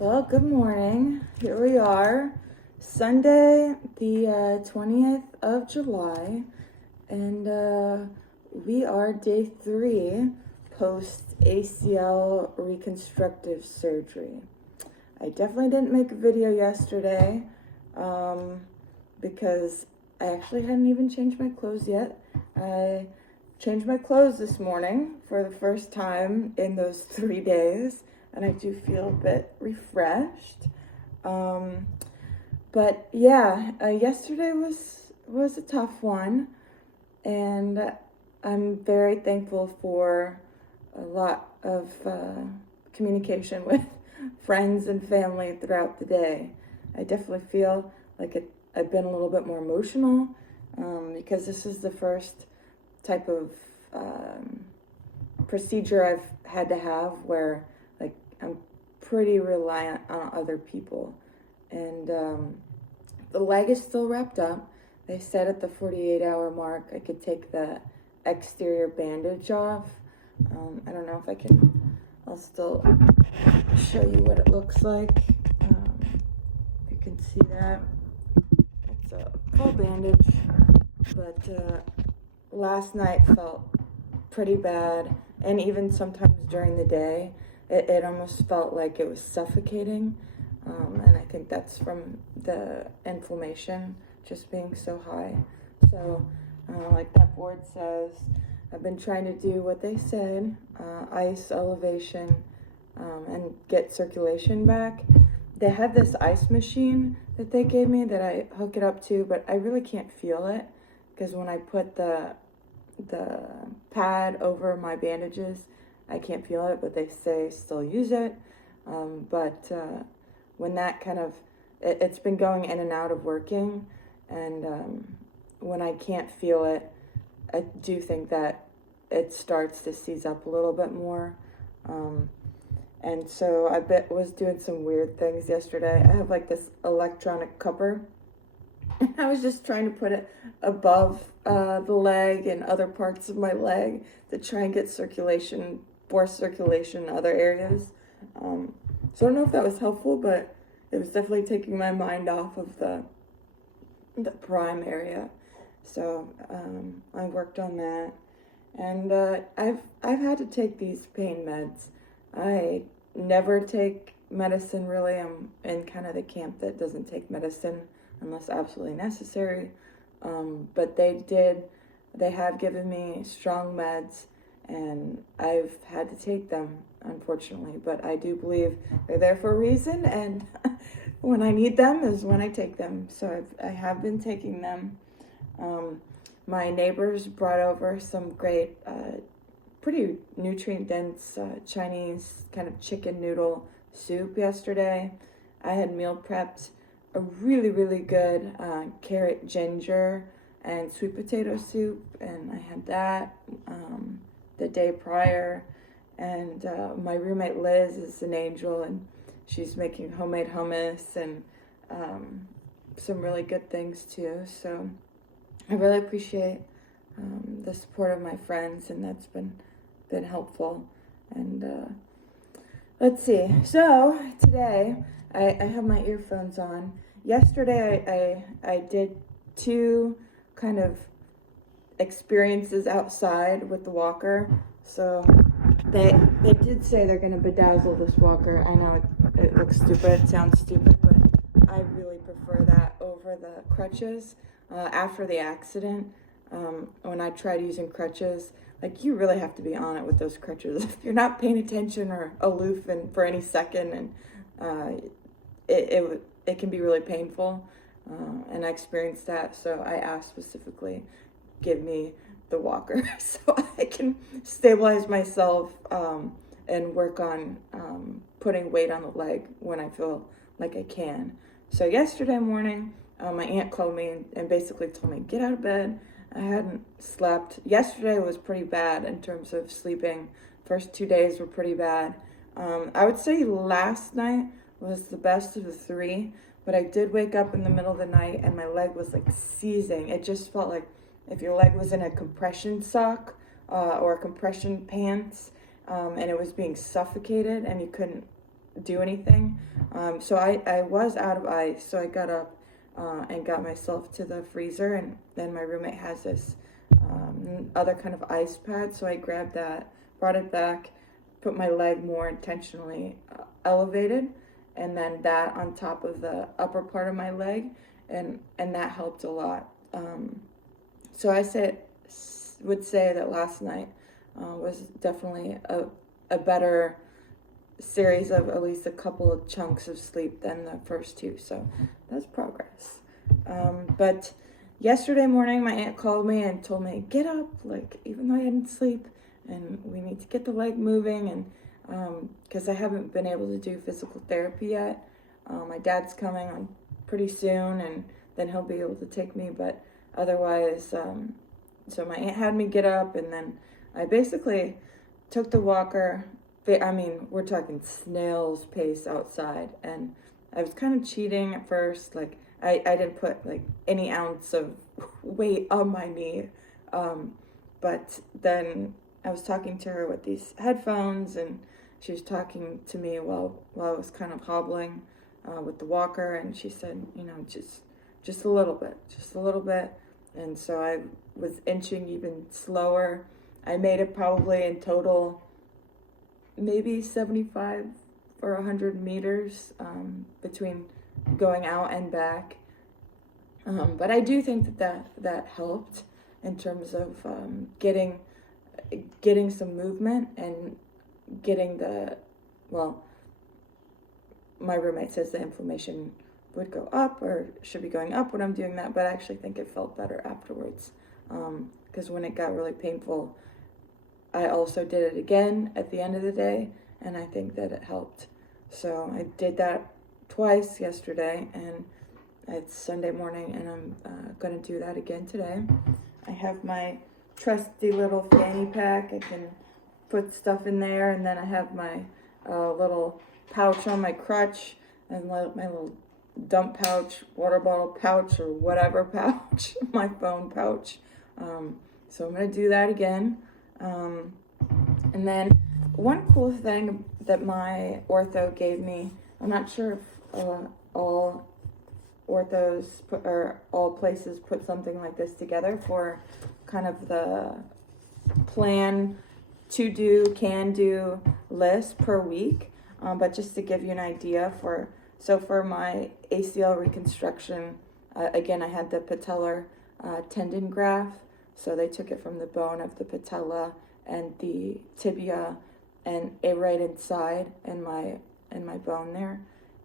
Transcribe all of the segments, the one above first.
Well, good morning. Here we are, Sunday, the 20th of July, and we are day 3 post ACL reconstructive surgery. I definitely didn't make a video yesterday because I actually hadn't even changed my clothes yet. I changed my clothes this morning for the first time in those 3 days, and I do feel a bit refreshed. But yeah, yesterday was a tough one, and I'm very thankful for a lot of communication with friends and family throughout the day. I definitely feel like I've been a little bit more emotional because this is the first type of procedure I've had to have where like I'm pretty reliant on other people, and the leg is still wrapped up. They said at the 48-hour mark I could take the exterior bandage off. I don't know if I can. I'll still show you what it looks like. You can see that it's a full bandage, but last night felt pretty bad, and even sometimes during the day it almost felt like it was suffocating, and I think that's from the inflammation just being so high. So like that board says, I've been trying to do what they said, ice elevation, and get circulation back. They have this ice machine that they gave me that I hook it up to, but I really can't feel it because when I put the pad over my bandages, I can't feel it, but they say still use it. But when that kind of, it's been going in and out of working, and when I can't feel it, I do think that it starts to seize up a little bit more. And so I was doing some weird things yesterday. I have like this electronic cupper. I was just trying to put it above the leg and other parts of my leg to try and get circulation, force circulation in other areas. So I don't know if that was helpful, but it was definitely taking my mind off of the prime area. So I worked on that, and I've had to take these pain meds. I never take medicine really. I'm in kind of the camp that doesn't take medicine unless absolutely necessary. But they have given me strong meds, and I've had to take them, unfortunately. But I do believe they're there for a reason, and when I need them is when I take them. So I have been taking them. My neighbors brought over some great, pretty nutrient-dense Chinese kind of chicken noodle soup yesterday. I had meal prepped a really, really good carrot, ginger, and sweet potato soup, and I had that the day prior. And my roommate Liz is an angel, and she's making homemade hummus and some really good things too. So I really appreciate the support of my friends, and that's been helpful. And let's see. So today I have my earphones on. Yesterday I did 2 kind of experiences outside with the walker. So they did say they're going to bedazzle this walker. I know it looks stupid, it sounds stupid, but I really prefer that over the crutches. After the accident, when I tried using crutches, like you really have to be on it with those crutches. If you're not paying attention or aloof and for any second, and it can be really painful. And I experienced that, so I asked specifically, give me the walker so I can stabilize myself and work on putting weight on the leg when I feel like I can. So yesterday morning, my aunt called me and basically told me, get out of bed. I hadn't slept. Yesterday was pretty bad in terms of sleeping. First 2 days were pretty bad. I would say last night was the best of the 3, but I did wake up in the middle of the night and my leg was like seizing. It just felt like if your leg was in a compression sock or compression pants, and it was being suffocated and you couldn't do anything. So I was out of ice, so I got up and got myself to the freezer, and then my roommate has this other kind of ice pad, so I grabbed that, brought it back, put my leg more intentionally elevated, and then that on top of the upper part of my leg, and that helped a lot. So would say that last night was definitely a better series of at least a couple of chunks of sleep than the first two, so that's progress. But yesterday morning my aunt called me and told me, get up, like, even though I didn't sleep, and we need to get the leg moving, and because I haven't been able to do physical therapy yet. My dad's coming on pretty soon, and then he'll be able to take me, but otherwise, so my aunt had me get up, and then I basically took the walker. I mean, we're talking snail's pace outside, and I was kind of cheating at first. Like, I didn't put like any ounce of weight on my knee, but then I was talking to her with these headphones, and she was talking to me while I was kind of hobbling with the walker, and she said, just a little bit, and so I was inching even slower. I made it probably in total maybe 75 or 100 meters between going out and back. But I do think that helped in terms of getting some movement and getting my roommate says the inflammation would go up or should be going up when I'm doing that, but I actually think it felt better afterwards. Because when it got really painful, I also did it again at the end of the day, and I think that it helped. So I did that twice yesterday, and it's Sunday morning, and I'm going to do that again today. I have my trusty little fanny pack. I can put stuff in there, and then I have my little pouch on my crutch, and my little dump pouch, water bottle pouch, or whatever pouch, my phone pouch. So I'm going to do that again. And then one cool thing that my ortho gave me, I'm not sure if all orthos or all places put something like this together for kind of the plan to do, can do list per week. But just to give you an idea for my ACL reconstruction, again, I had the patellar tendon graft. So they took it from the bone of the patella and the tibia and right inside in my bone there.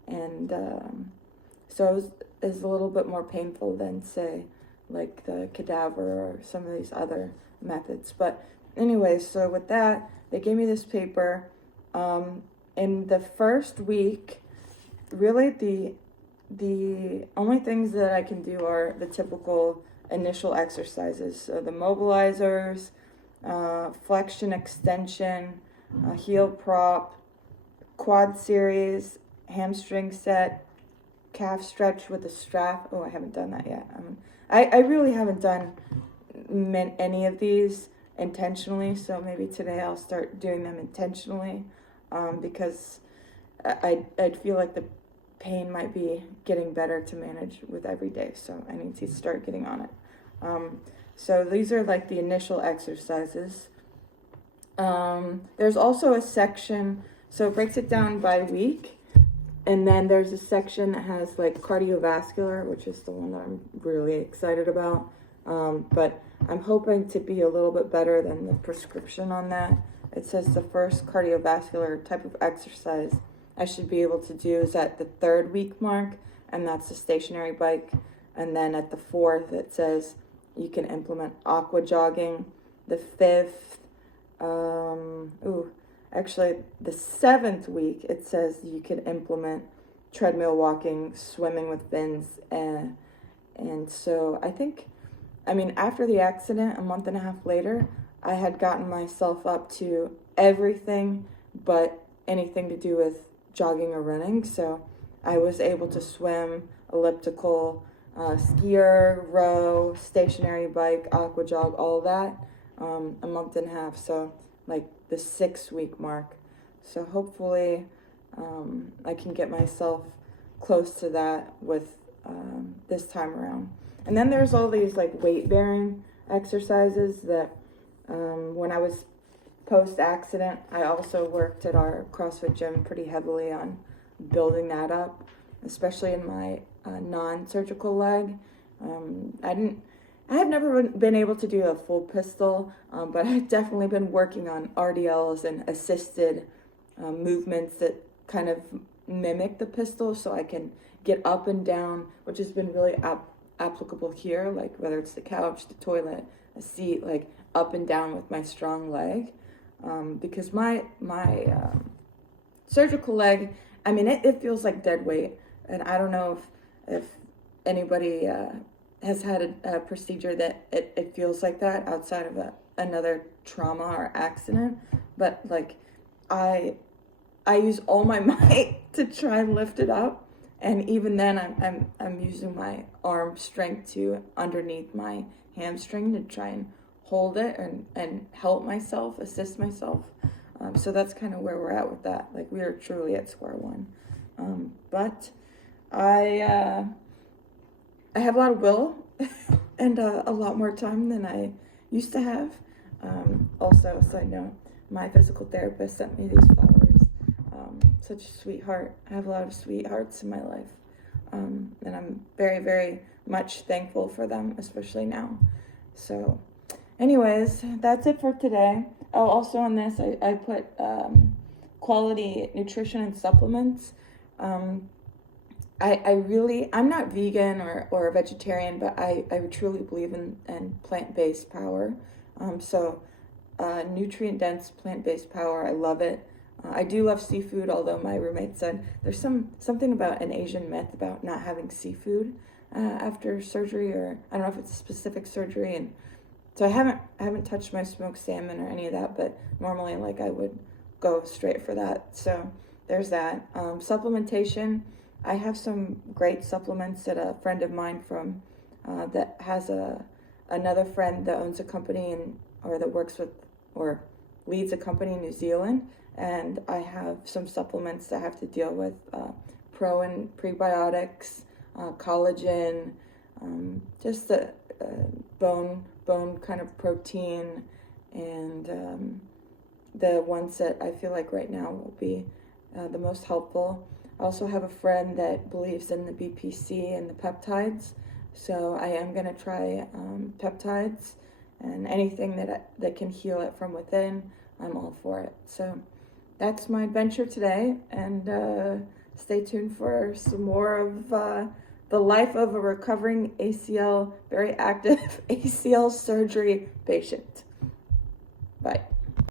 And so it was a little bit more painful than, say, like the cadaver or some of these other methods. But anyway, so with that, they gave me this paper. In the first week, really the only things that I can do are the typical initial exercises. So the mobilizers, flexion extension, heel prop, quad series, hamstring set, calf stretch with a strap. Oh, I haven't done that yet. I really haven't done any of these intentionally, so maybe today I'll start doing them intentionally, because I'd feel like the pain might be getting better to manage with every day, so I need to start getting on it. So these are like the initial exercises. There's also a section, so it breaks it down by week, and then there's a section that has like cardiovascular, which is the one that I'm really excited about. But I'm hoping to be a little bit better than the prescription on that. It says the first cardiovascular type of exercise I should be able to do is at the 3rd week mark, and that's the stationary bike. And then at the 4th, it says you can implement aqua jogging. The 5th, actually the 7th week, it says you can implement treadmill walking, swimming with fins, and so after the accident, a month and a half later, I had gotten myself up to everything but anything to do with jogging or running. So I was able to swim, elliptical, skier, row, stationary bike, aqua jog, all that, a month and a half. So like the 6 week mark. So hopefully I can get myself close to that with this time around. And then there's all these like weight bearing exercises that when I was post accident, I also worked at our CrossFit gym pretty heavily on building that up, especially in my non-surgical leg. I have never been able to do a full pistol, but I've definitely been working on RDLs and assisted movements that kind of mimic the pistol, so I can get up and down, which has been really applicable here, like whether it's the couch, the toilet, a seat, like up and down with my strong leg. Because my surgical leg, I mean, it feels like dead weight, and I don't know if anybody has had a procedure that it feels like that outside of another trauma or accident, but like I use all my might to try and lift it up, and even then I'm using my arm strength to underneath my hamstring to try and hold it and help myself, assist myself. So that's kind of where we're at with that. Like, we are truly at square one. But I have a lot of will and a lot more time than I used to have. Also, side note, my physical therapist sent me these flowers. Such a sweetheart. I have a lot of sweethearts in my life. And I'm very, very much thankful for them, especially now. So anyways, that's it for today. Oh, also on this, I put quality nutrition and supplements. I'm not vegan or a vegetarian, but I truly believe in plant-based power. So nutrient-dense plant-based power, I love it. I do love seafood, although my roommate said there's something about an Asian myth about not having seafood after surgery, or I don't know if it's a specific surgery, and so I haven't touched my smoked salmon or any of that, but normally like I would go straight for that. So there's that. Supplementation. I have some great supplements that a friend of mine from that has another friend that owns a company or that works with or leads a company in New Zealand, and I have some supplements that have to deal with pro and prebiotics, collagen, just the bone kind of protein, and the ones that I feel like right now will be the most helpful. I also have a friend that believes in the BPC and the peptides, so I am going to try peptides, and anything that can heal it from within, I'm all for it. So that's my adventure today, and stay tuned for some more of the life of a recovering ACL, very active ACL surgery patient. Bye.